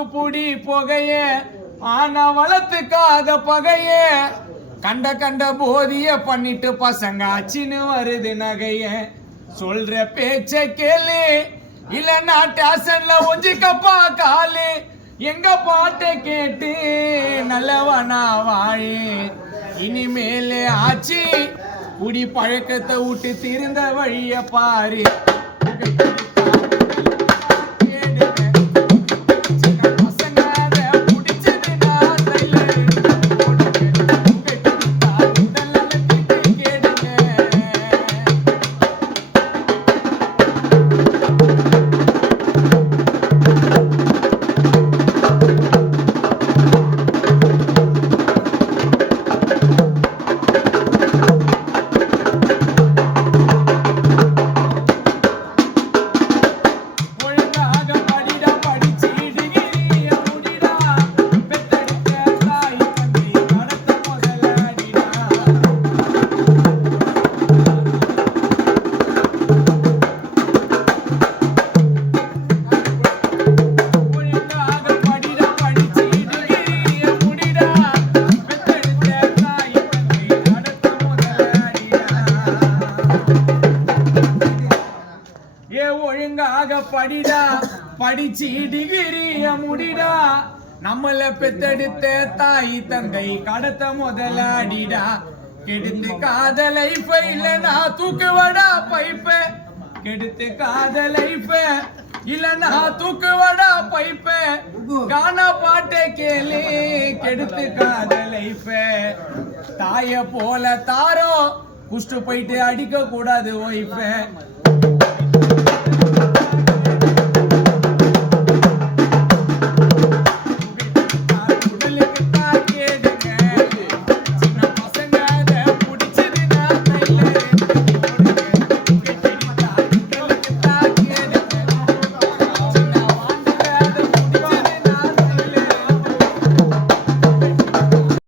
தூத்துக்குடி புகைய ஆனா வளர்த்துக்காத பகைய கண்ட கண்ட போதிய பண்ணிட்டு பசங்க அச்சின்னு வருது நகைய சொல்ற பேச்ச கேளு இல்லன்னா டேஷன்ல ஒஞ்சிக்கப்பா காலு எங்க பாட்டை கேட்டு நல்லவனா வாழு இனிமேலே ஆச்சு குடி பழக்கத்தை விட்டு திருந்த வழிய பாரு ஒழுங்காக படிடா படிச்சு டிகிரிய முடிடா நம்மள பெத்தெடுத்த தாய் தந்தை கடத்த முதலாடிடா கெடுத்து காதலை இல்லனா தூக்குவடா பைப்ப கெடுத்து காதலை இல்லனா தூக்குவடா பைப்ப கானா பாட்டை கேளு கெடுத்து காதலை தாய போல தாரோ குஷ்டு போயிட்டு அடிக்க கூடாது ஒய்ப்ப உடலுக்கு